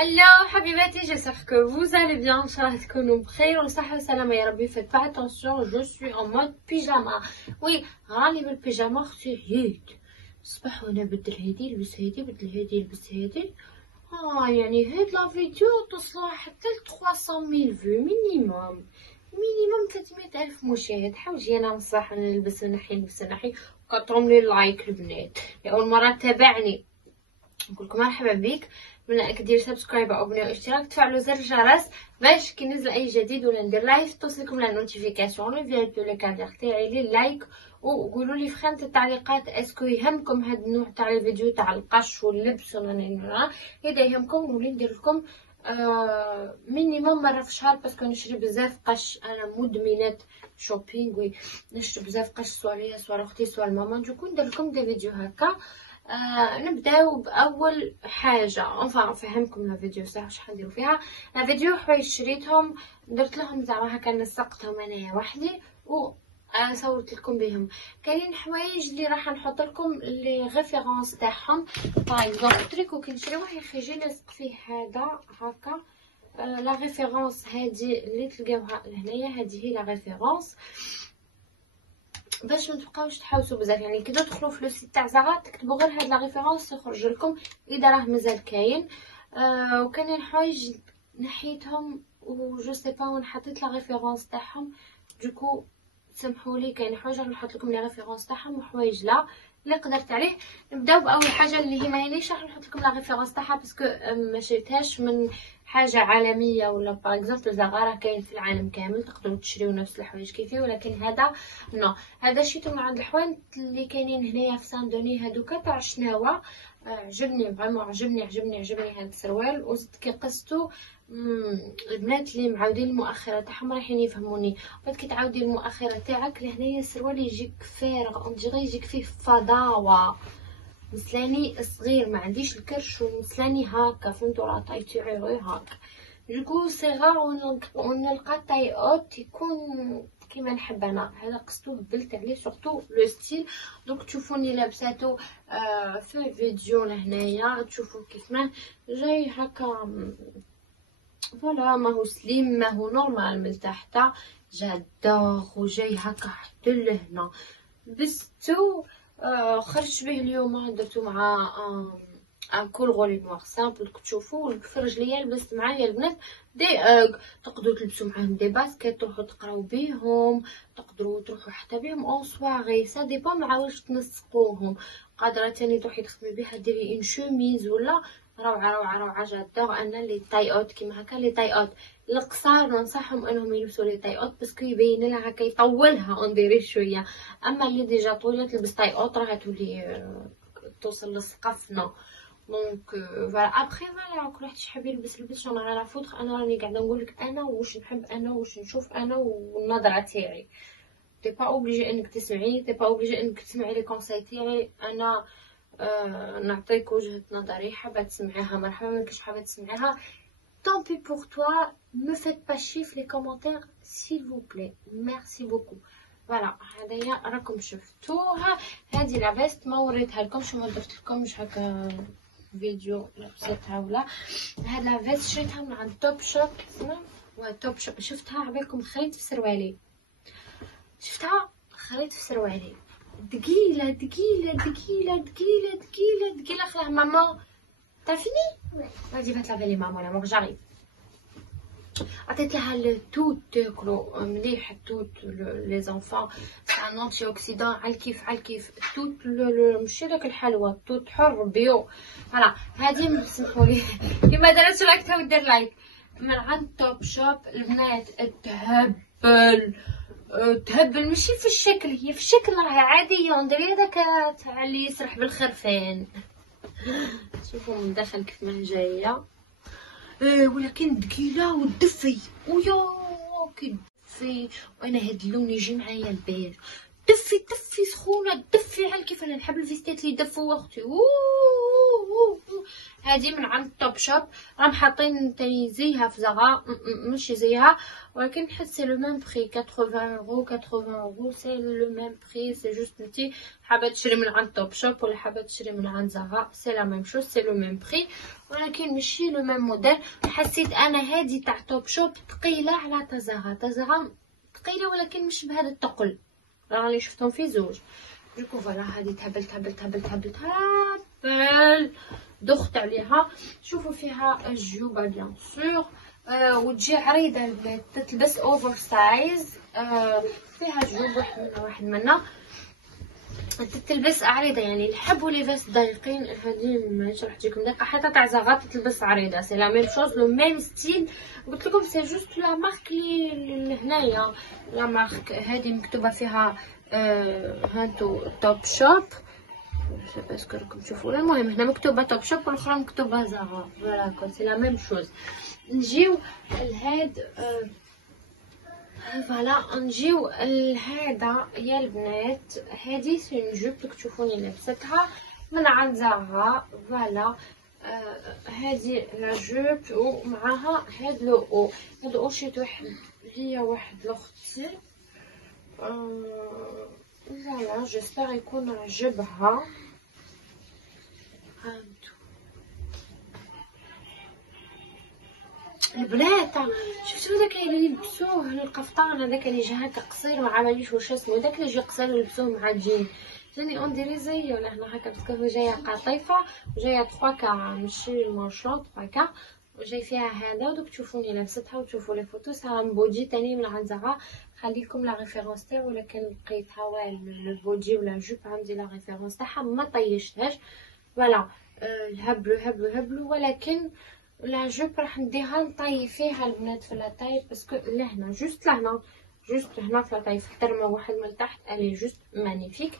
Hello حبيباتي, j'espère que vous allez bien. ان شاء الله تكونوا بخير وصحه وسلامه يا ربي. Faites pas attention, je suis en mode pyjama. Oui, راني بالبيجاما اختي هيك الصباح وانا بدل هادي لبس هادي بدل هادي لبس هادي. يعني هاد لا فيديو توصل حتى ل 300,000 فيو مينيموم 300,000 مشاهد. حوجي انا بصح نلبس ونحي وكترهم لي اللايك البنات. اول مره تابعني نقول لكم مرحبا بك، من انك دير سبسكرايب او ابوني واشتراك، تفعلوا زر الجرس باش كي ننزل اي جديد ولا ندير لايف توصلكم لا نوتيفيكاسيون. لو فيديو لي كادير تاعي لي لايك وقولوا لي في خانه التعليقات اسكو يهمكم هذا النوع تاع الفيديو تاع القش واللبس ولا اذا يهمكم نولي ندير لكم مينيموم مره في الشهر، باسكو نشري بزاف قش. انا مدمنه شوبينغ وي نشري بزاف قش، سوا ليا سوا اختي سوا الماما. دوكو ندير لكم دي فيديو هكا. نبداو باول حاجه نفهمكم الفيديو صح شحال نديرو فيها. الفيديو حوايج شريتهم درت لهم زعما هكا نسقتهم انايا وحدي و صورت لكم بهم. كاينين حوايج اللي راح نحط لكم لي ريفيرونس تاعهم. باغ اكزومبل تريكو كي نشريوه يخرج لاصق فيه هذا هكا لا ريفيرونس هذه اللي تلقاوها لهنايا، هذه هي لا ريفيرونس باش ما تبقاوش تحوسوا بزاف. يعني كي تدخلوا في لو سيت تاع زارا تكتبوا غير هاد لا ريفيرونس يخرج لكم اذا راه مازال كاين. وكاينين حوايج نحيتهم و جو سي با وين حطيت لا ريفيرونس تاعهم، دوكو سمحوا لي. كاين حوايج راح نحط لكم لي ريفيرونس تاعهم وحوايج لا اللي قدرت عليه. نبداو باول حاجه اللي هي ماهيش راح نحط لكم لا ريفيرونس تاعها باسكو ما شريتهاش من حاجه عالميه ولا باغ اكزومبل زغاره كاين في العالم كامل تقدروا تشريو نفس الحوايج كيفي، ولكن هذا نو، هذا شريته من عند الحوانت اللي كاينين هنايا في ساندوني هذوكا تاع شناوه. عجبني فريمون، عجبني هذا السروال. وزدت كي قصتو البنات اللي معاودين المؤخره تاعهم رايحين يفهموني. بعد كي تعاودي المؤخره تاعك لهنايا السروال يجيك فارغ اونجيغي يجيك فيه فضاوه مسلاني صغير، ما عنديش الكرش ومسلاني هكا فهمتوا لا طاي تاعي غير هكا. دوكو سي غار ونلقى طاي اوت يكون كيما نحب انا. هذا قصتو بدلت عليه سورتو لو ستيل. دونك تشوفوني لابساتو في الفيديو لهنايا تشوفوا كيفما جاي هكا فوالا، ما هو سليم ما هو نورمال من تحت جادور وجاي هكا حتى لهنا. بستو خرجت به اليوم درتو مع ان كول غولي نوار سامبل تشوفوا. في رجليا لبست معايا البنات دي تقدروا تلبسوا معاهم دي باسكيت تروحوا تقراو بيهم، تقدروا تروحوا حتى بهم اون سواري سا ديبون مع واش تنسقوهم. قادره تاني تروحي تخدمي بها ديري ان شوميز ولا روعه جادور. انا لي تاي اوت كيما هكا لي تاي اوت القصار ننصحهم انهم يلبسوا لي تاي اوت باسكو يبين لها هكا يطولها اون ديري شويه. اما اللي ديجا طويله تلبس تاي اوت راها تولي توصل للسقف نو. دونك فوالا ابخي فوالا كل واحد يحب يلبس شنو انا فوتخ. انا راني قاعده نقول لك انا واش نحب انا واش نشوف انا والنظره تاعي. تي با اوبليجي انك تسمعي، تي با اوبليجي انك تسمعي لي كونساي تاعي. انا نعطيك وجهة نظري، حابه تسمعيها مرحبا، ماكش حابه تسمعيها tant pis pour toi. me faites pas chier في les commentaires s'il vous plaît, merci beaucoup. فوالا هذايا راكم شفتوها. هذه لا فيست ما وريتها لكمش وما درت لكمش هكا فيديو لبستها ولا. هاد لا فيست شريتها من عند توب شوب. توب شوب شفتها عبالكم خريت في سروالي، شفتها خريت في سروالي دقيله خلاها ماما تعرفيني غادي بات لافالي ماما لا جاريف. عطيت لها التوت تاكلو مليح. التوت لي زونفون ان انتي اوكسيدون على الكيف التوت ماشي داك الحلوى، التوت حر بيو. فوالا هادي سمحوا لي كيما درتو لايك دير لايك من عند توب شوب. البنات تهبل ماشي في الشكل، هي في الشكل راها عاديه ندير هذاك تاع اللي يسرح بالخرفان. شوفوا من داخل كيف ما جايه ولكن ثقيله وتدفي ويا كي تدفي. وانا هاد اللون يجي معايا البيج تدفي سخونه، تدفي على كيف انا نحب الفيستات اللي يدفوا اختي. هذه من عند توب شوب، راهم حاطين تاني زيها في زغا، ماشي زيها ولكن نحس سي لو ميم بري، 80 اورو 80 اورو سي لو ميم بري. سي جوست نتي حابه تشري من عند توب شوب ولا حابه تشري من عند زغا سي لا ميم شوز، سي لو ميم بري ولكن ماشي لو ميم موديل. حسيت انا هذه تاع توب شوب ثقيله على تاع زغا، تاع زغا ثقيله ولكن مش بهذا الثقل، راني شفتهم في زوج. دوكو فوالا هذه تهبل دخت عليها. شوفوا فيها الجوبه بيان سور، وتجي عريضه البنات، تتلبس اوفر سايز. فيها جوب واحد منا تتلبس عريضه، يعني اللي يحبوا لي فاس ضيقين هذه ماشي راح تجيكم ضيقه، حتى تاع زغات تتلبس عريضه سي لا ميم شوز لو ميم ستيل. قلت لكم سي جوست لا مارك اللي هنايا، لا مارك هذه مكتوبه فيها هانتو توب شوب، باسكو راكم تشوفوا. المهم هنا مكتوبه توب شوب والاخرى مكتوبه زغا، فوالا سي لا ميم شوز. نجيو لهاد فوالا نجيو لهذا يا البنات، هذه سي جوب اللي تشوفوني لابستها من عند زغا. فوالا هذه لا جوب ومعاها هاد لو او، هاد او شريت واحد ليا واحد لاختي. فوالا جيسبر يكون عجبها. هانتو البنات شفتوا داك اللي يلبسوه القفطان هذاك اللي جا هكا قصير ما عمليش واش اسمه، داك اللي جا قصير يلبسوه مع الجين، ثاني اون ديري زي ولا هنا هكا باسكو جايه قطيفه وجايه 3 كا ماشي المونشون 3 كا وجاي فيها هذا. ودوك تشوفوني لابستها وتشوفوا لي فوتو. سا بودي تاني من عند زغا، خليكم لا ريفيرونس تاعو، ولكن لقيتها لو بودي ولا جوب عندي لا ريفيرونس تاعها ما طيشتهاش. فوالا هبلو ولكن لا جوب راح نديها نطي فيها البنات في لاطاي، باسكو لهنا جوست لهنا جوست هنا في لاطاي في الترمه واحد من تحت الي جوست مانيفيك.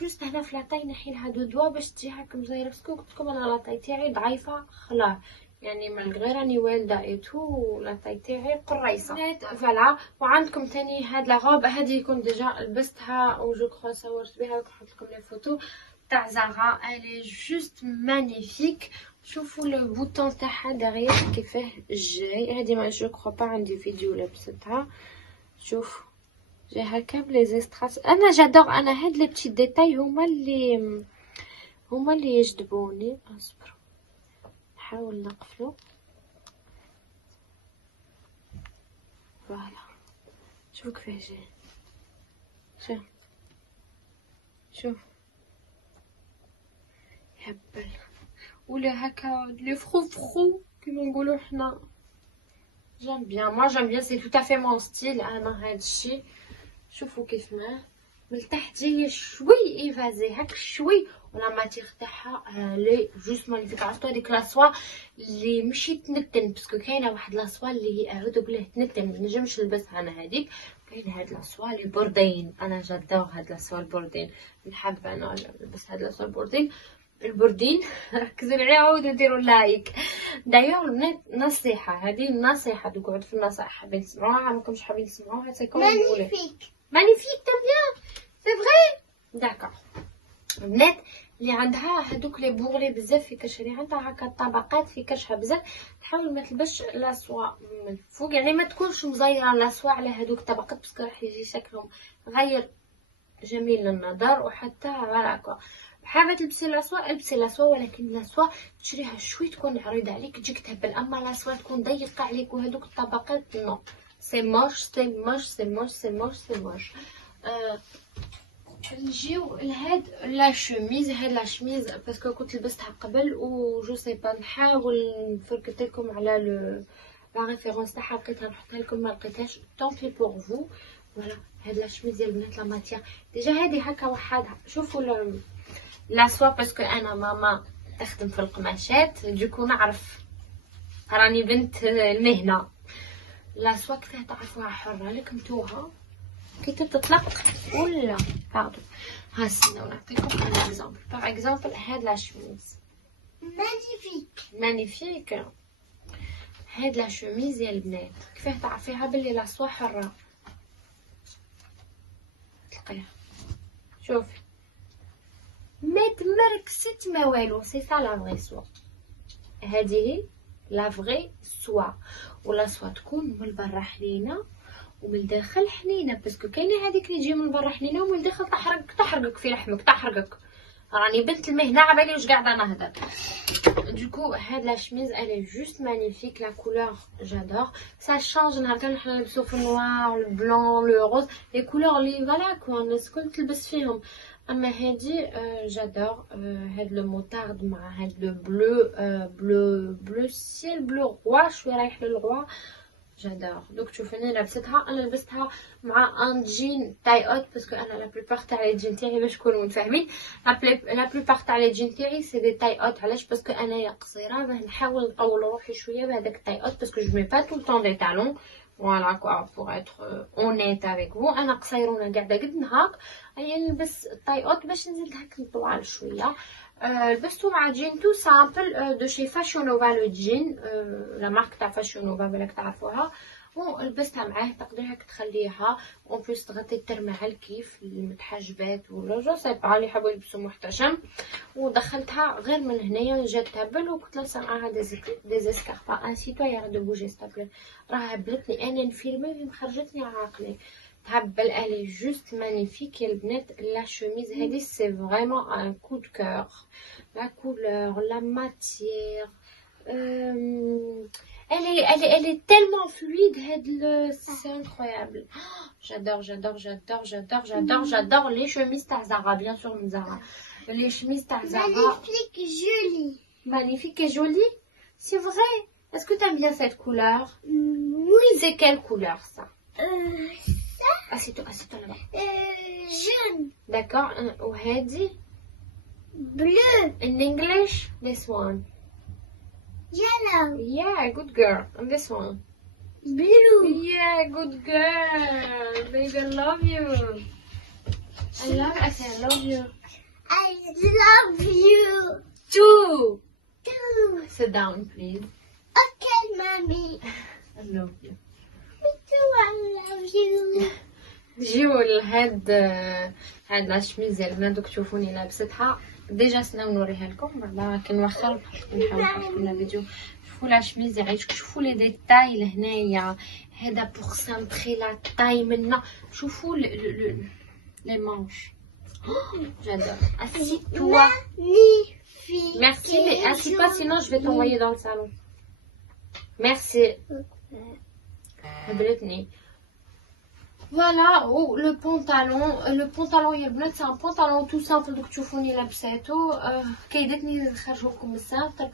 جوست هنا في لاطاي نحي لها دو دوا باش تجي هاك مزيره، باسكو قلت لكم انا لاطاي تاعي ضعيفه خلاص، يعني من غير راني والده ايتو لاطاي تاعي قريصه. فوالا وعندكم ثاني هاد لا غوب، هذه كنت ديجا لبستها و جو كرو صورت بها ونحط لكم لي فوتو تاع زغا، الي جوست مانيفيك. شوفوا لو بوطون تاعها دغيا كيفاه جاي، هذه ما جو كرو با عندي فيديو لبستها. شوف جاي هكا بلي زيستراس، انا جادور، انا هاد لي بتي ديتاي هما اللي يجذبوني. اصبر نحاول نقفلو. فوالا شوف كيفاه جاي، شوف يهبل ولا هكا لي فرو كيما نقولوا حنا. جام بيان، moi j'aime bien, c'est tout à fait mon style. انا هاد الشيء شوفوا كيف ما من تحت جايه شوي ايفازي هاك شوي، ولا ماتيغ تاعها لي جوست مانيفيك. عرفتوا هذيك لاسوا اللي ماشي تنتن، باسكو كاينه واحد لاسوا اللي اعوذ بالله تنتن ما نجمش نلبسها انا هذيك. كاين هاد لاسوا لي بوردين، انا جادور هاد لاسوا البوردين، نحب انا نلبس هاد لاسوا البوردين ركزوا عليها عاودوا ديروا لايك. دايوغ البنات نصيحه، هذه النصيحه تقعد في النصائح حابين تسمعوها ماكمش حابين تسمعوها سي كوم مانيفيك تا بيان سي فري داكور. البنات اللي عندها هذوك لي بوغلي بزاف في كرشها، اللي عندها هكا طبقات في كرشها بزاف، تحاول ما تلبسش لاسوا من الفوق، يعني ما تكونش مزيره لاسوا على هذوك الطبقات باسكو راح يجي شكلهم غير جميل للنظر. وحتى فوالا كوا حابه تلبسي لاسوا البسي لاسوا، ولكن لاسوا تشريها شوي تكون عريضه عليك تجيك تهبل، اما لاسوا تكون ضيقه عليك وهذوك الطبقات نو سي موش سي موش سي موش سي موش سي موش. نجيو لهاد لا شوميز، هاد لا شميز باسكو كنت لبستها قبل و جو سي با، نحاول نفركت لكم على لا ريفيرونس تاعها، لقيتها نحطها لكم ما لقيتهاش طونطي بور فو. فوالا هاد لا شميز ديال البنات لا ماتيغ ديجا هادي هكا وحدها. شوفوا لاسوا باسكو انا ماما تخدم في القماشات دوكو نعرف راني بنت المهنه. لاسوا كيفاه تعرفوها حره لك نتوها كي تطلق ولا باردون. ها استناو نعطيكم ان اكزامبل. باغ اكزامبل هاد لا شميز مانيفيك هاد لا شميز يا البنات كيفاه تعرفيها بلي لاسوا حره؟ تلقيها شوفي ما تمركست ما والو، سي سا لا فغي سوا. هذه لا فغي سوا، ولا سوا تكون من البرا حنينه ومن الداخل حنينه، باسكو كاينه هذيك اللي تجي من البرا حنينه ومن الداخل تحرقك في لحمك، تحرقك. راني بنت المهنه عبالي واش قاعده نهضر. دوكو هاد لا شميز الي جوست مانيفيك، لا كولور جادور، سا شانج. نهار كان حنا نلبسو في النوار، البلون، لو روز، لي كولور لي فوالا كون الناس الكل تلبس فيهم. اما هادي جادور، هاد لو موتارد مع هاد لو بلو، بلو سيل، بلو روا، شويه رايح للغوا، جادور. دوك تشوفوني لابستها، انا لبستها مع ان جين تاي اوت، باسكو انا لا بلوبار تاع لي جين تاعي باش نكونوا متفاهمين، لا بلوبار تاع لي جين تاعي سي دي تاي اوت. علاش؟ باسكو انايا قصيره، باه نحاول نطول روحي شويه بهذاك التاي اوت، باسكو جو مي با طول طون دي تالون. فوالا كوا بور اتر اونيت افيك فو، انا قصيرونه قاعده قد نهاك، ايا نلبس التاي اوت باش نزيد هاك نطول شويه. لبستو مع جين تو سامبل دو شي فاشيون نوفا، لو جين لا مارك تاع فاشيون نوفا بالك تعرفوها، ولبستها معاه. تقدري هاك تخليها اون بليس تغطي الترمع الكيف المتحجبات ولا جو سي با اللي حابوا يلبسوا محتشم. ودخلتها غير من هنايا جات تهبل، وكنت لابسه معاها دي زيسكاربا انسيتو يا دو بوجي ستابل. راه هبلتني انا نفيلمي خرجتني عاقلي تهبل. الي جوست مانيفيك يا البنات. لا شوميز هذه سي فريمون ان كو دو كور، لا كولور، لا ماتيير، elle est tellement fluide. C'est incroyable. J'adore les chemises t'a Zara, bien sûr Zara. Les chemises t'a Zara. Magnifique, jolie. Magnifique et jolie. C'est vrai. Est-ce que t'aimes bien cette couleur? Oui. C'est quelle couleur ça? Ça, Assieds-toi là-bas. jaune, D'accord. Ou Hedi? bleu, In English, this one. yellow, Yeah, good girl. And this one. blue. Yeah, good girl. Baby, I love you. I love you. I love you Too. too. Sit down, please. Okay, mommy. I love you. Me too, I love you. نجيو لهاد لا شميز ديال البنات. دوك تشوفوني لابستها ديجا سناو نوريها لكم بعدا كنوخر نحاول نحط لكم الفيديو. شوفوا لا شميز يعيشك، شوفوا لي ديتاي لهنايا، هذا بوغ سانطري لا تاي منا. شوفوا لي مانش. جادور. اسي توا. Magnifique. Merci, mais assis-toi, sinon je vais t'envoyer dans le salon. Merci. هبلتني. Voilà, ou le pantalon يا البنات سي ان بونطالون تو سامبل. دوك تشوفوني لابساتو كيدتني نخرجو لكم السامبل.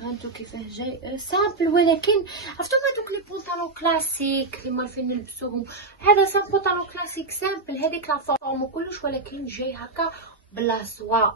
هانتو كيفاه جاي سامبل، ولكن عرفتو هادوك لي بونطالون كلاسيك اللي مالفين نلبسوهم. هذا سام بونطالون كلاسيك سامبل، هذيك لا فورم وكلش، ولكن جاي هكا بلا سوا.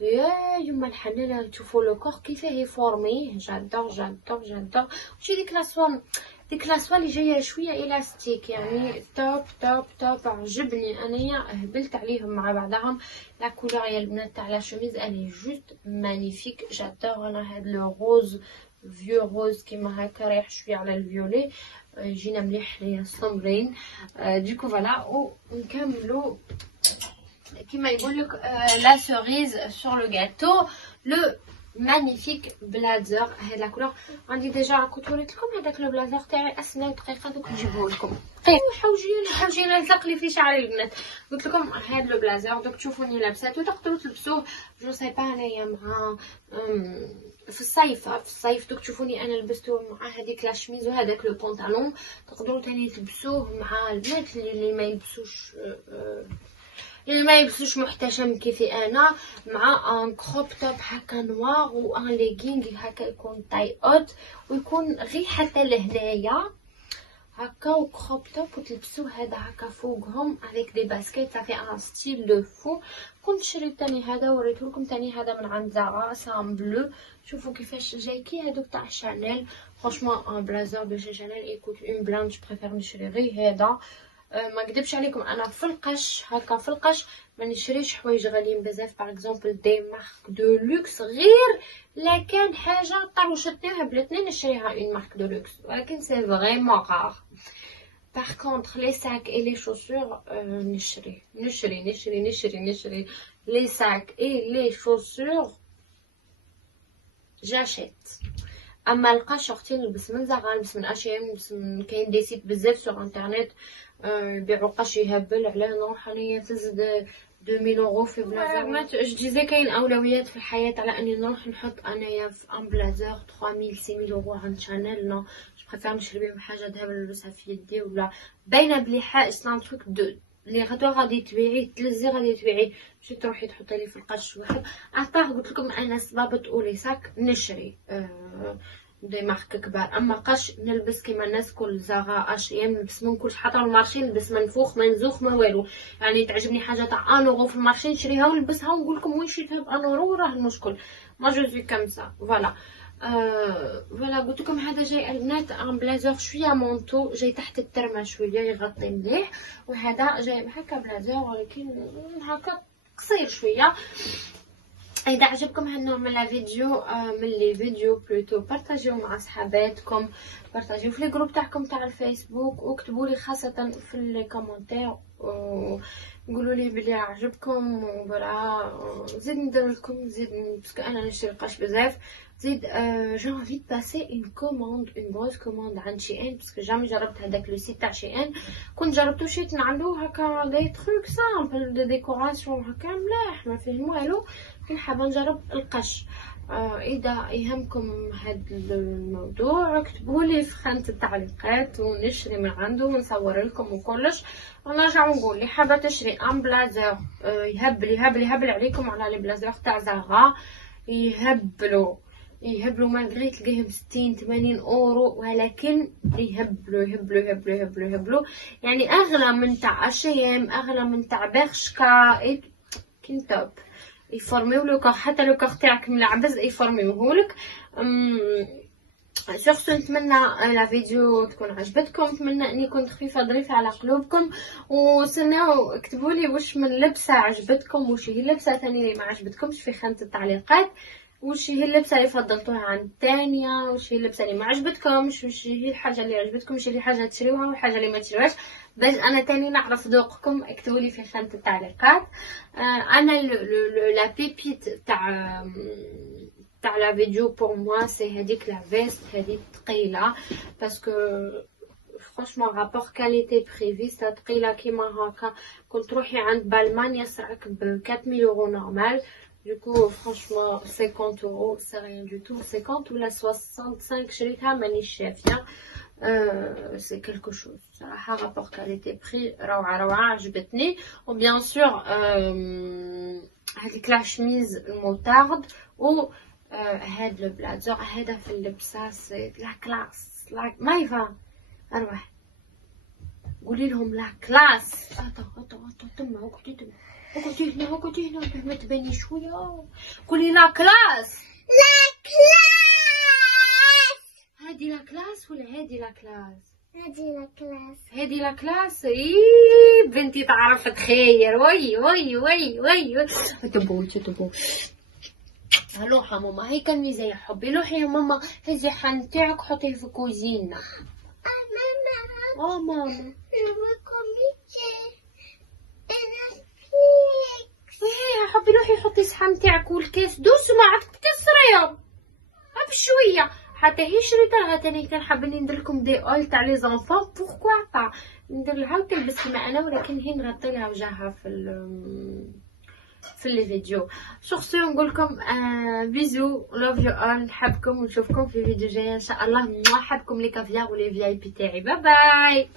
يا يما الحنانه تشوفوا لو كور كيفاه فورمي. جادور. شي ديك لا سوا، ديك لا سوا اللي جايه شويه الاستيك، يعني توب. عجبني انايا، هبلت عليهم مع بعضهم. لا كولور يا البنات تاع لا شوميز الي جوست مانيفيك. جادور. انا هاد لو روز، فيو روز كيما هكا رايح شويه على الفيولي، جينا مليح ليا السمرين. دوكو فوالا ونكملو كيما يقولك لا سوريز سور لو غاتو. لو مانيفيك بلازر. هاد لا كولور عندي ديجا كنت وريت لكم هذاك لو بلازر تاعي اسنى دقيقه. دوك نجيبه لكم حوجي نلصق لي في شعري البنات. قلت لكم هاد لو بلازر. دوك تشوفوني لابساتو، تقدروا تلبسوه جو سي با انايا مع في الصيف. دوك تشوفوني انا لبستو مع هذيك لا شميز وهذاك لو بونطالون. تقدروا تاني تلبسوه مع البنات اللي ما يلبسوش محتشم كيفي انا، مع ان كروب توب هكا نوار وان ليغينغ هكا يكون تاي اوت ويكون غير حتى لهنايا هكا، وكروب توب وتلبسوه هذا هكا فوقهم افيك دي باسكيت. صافي ان ستيل لو فو. كنت شريت تاني هذا وريتهولكم تاني هذا من عند زارا سام بلو. شوفوا كيفاش جاي كي هذوك تاع شانيل. فرانشمون ان بلازر دو شي شانيل ايكوت اون بلاند جو بريفير نشري غير هذا. ما نكذبش عليكم، انا في القش هكا في القش ما نشريش حوايج غاليين بزاف. باغ اكزومبل دي مارك دو لوكس، غير لا كان حاجه طروشتني وهبلتني نشريها اون مارك دو لوكس، ولكن سي فريمون رار. باغ كونطخ لي ساك اي لي شوسور نشري لي ساك اي لي شوسور جاشيت. اما القش اختي نلبس من زغال، نلبس من اشياء، نلبس من كاين دي سيت بزاف سوغ انترنت يبيعوا قش يهبل علاه نروح انايا تزد 2000 اورو في بلازر. ما جديزي كاين اولويات في الحياه على اني نروح نحط انايا في ان بلازر 3000 6000 اورو عند شانيل. نو جو بريفير نشري بهم حاجه ذهب نلبسها في يدي، ولا باينه بلي سان تروك دو لي غادي تبيعيه تلزي غادي تبيعيه، ماشي تروحي تحطي لي في القش واحد. عطاه قلت لكم انا سبابط اولي ساك نشري دي مارك كبار. اما قش نلبس كيما الناس كل زاغا اشيام، نلبس من كل حتى المارشي نلبس منفوخ منزوخ ما والو. يعني تعجبني حاجه تاع 1 اورو في المارشي نشريها ونلبسها ونقول لكم وين شريتها ب 1 اورو راه المشكل. ما جو سوي كوم سا فوالا. فوالا قلت لكم هذا جاي البنات ان بلازر شويه مونطو جاي تحت الترمه شويه يغطي مليح، وهذا جاي هكا بلازر ولكن هكا قصير شويه. اذا عجبكم هالنوع من الفيديو من لي فيديو بلوتو بارطاجيو مع صحاباتكم، بارطاجيو في الجروب تاعكم تاع الفيسبوك، واكتبوا لي خاصه في لي كومونتير قولوا لي بلي عجبكم. وفوالا نزيد ندير لكم نزيد باسكو انا نشري القش بزاف. زيد جو انفي دو باسي اون كوموند اون غروس كوموند عند شي ان باسكو جامي جربت هذاك لو سيت تاع شي ان. كنت جربتو شيت نعملو هكا دي تروك سامبل دي ديكوراسيون هكا ملاح ما فيه والو، كي حابه نجرب القش. اذا يهمكم هذا الموضوع اكتبوا لي في خانه التعليقات ونشري من عنده ونصور لكم وكلش. ونرجع ونقول لي حابه تشري ان بلازر يهبل عليكم على لي بلازر تاع زاغا يهبلوا مالغري تلقيهم 60 80 اورو، ولكن يهبلوا يعني اغلى من تاع اشيام، اغلى من تاع برشكا كين توب. يفورميو لك حتى لو كار تاعك ملعبز يفورميوهولك. شخص نتمنى لا فيديو تكون عجبتكم، نتمنى اني كنت خفيفه ظريفه على قلوبكم. وسناو اكتبوا لي واش من لبسه عجبتكم، واش هي اللبسه ثاني اللي ما عجبتكمش في خانه التعليقات، واش هي اللبسه اللي فضلتوها عن الثانيه، واش هي اللبسه اللي ما عجبتكمش، واش هي الحاجه اللي عجبتكم، واش هي الحاجه تشريوها والحاجه اللي ما تشريوهاش، باش انا تاني نعرف ذوقكم. اكتبوا لي في خانه التعليقات. انا لا بيبيت تاع لا فيديو بور موا سي هذيك لا فيست هذه ثقيله، باسكو فرانشمون رابور كاليتي بري فيست ثقيله كيما هكا. كنت تروحي عند بالمان يسرعك ب 4000 اورو نورمال. Du coup franchement 50 euros c'est rien du tout. 50 ولا 65 شريتها مانيش شافيه. سي كلكو شوز صراحه رابور كاليتي بري روعه عجبتني. وبيان سور هذيك لا شميز الموتارد و هاد لو بلازر هذا في اللبسه سي لا كلاس ما يفا. اروح قولي لهم لا كلاس. تما اقعدي هنا ما تباني شويه. قولي لا كلاس هادي لا كلاس ولا هادي لا كلاس؟ هادي لا كلاس. بنتي تعرف تخير. وي تبو لوحه ماما هي كالميزه يا حبي. لوحي يا ماما هزي حن تاعك حطيه في كوزينه. ماما يا حبي روحي حطي الصحن تاعك والكاس دوس وما عاد تكسريهم بشويه. حتى هي شريتها تاني كان حابه ندير لكم دي اول تاع لي زونفون بوركوا با ندير لها وتلبس كيما انا، ولكن هي نغطي لها وجهها في لي فيديو. شخصيا نقول لكم بيزو لوف يو اول. نحبكم ونشوفكم في فيديو جاي ان شاء الله. نحبكم لي كافيار ولي في اي بي تاعي. باي باي.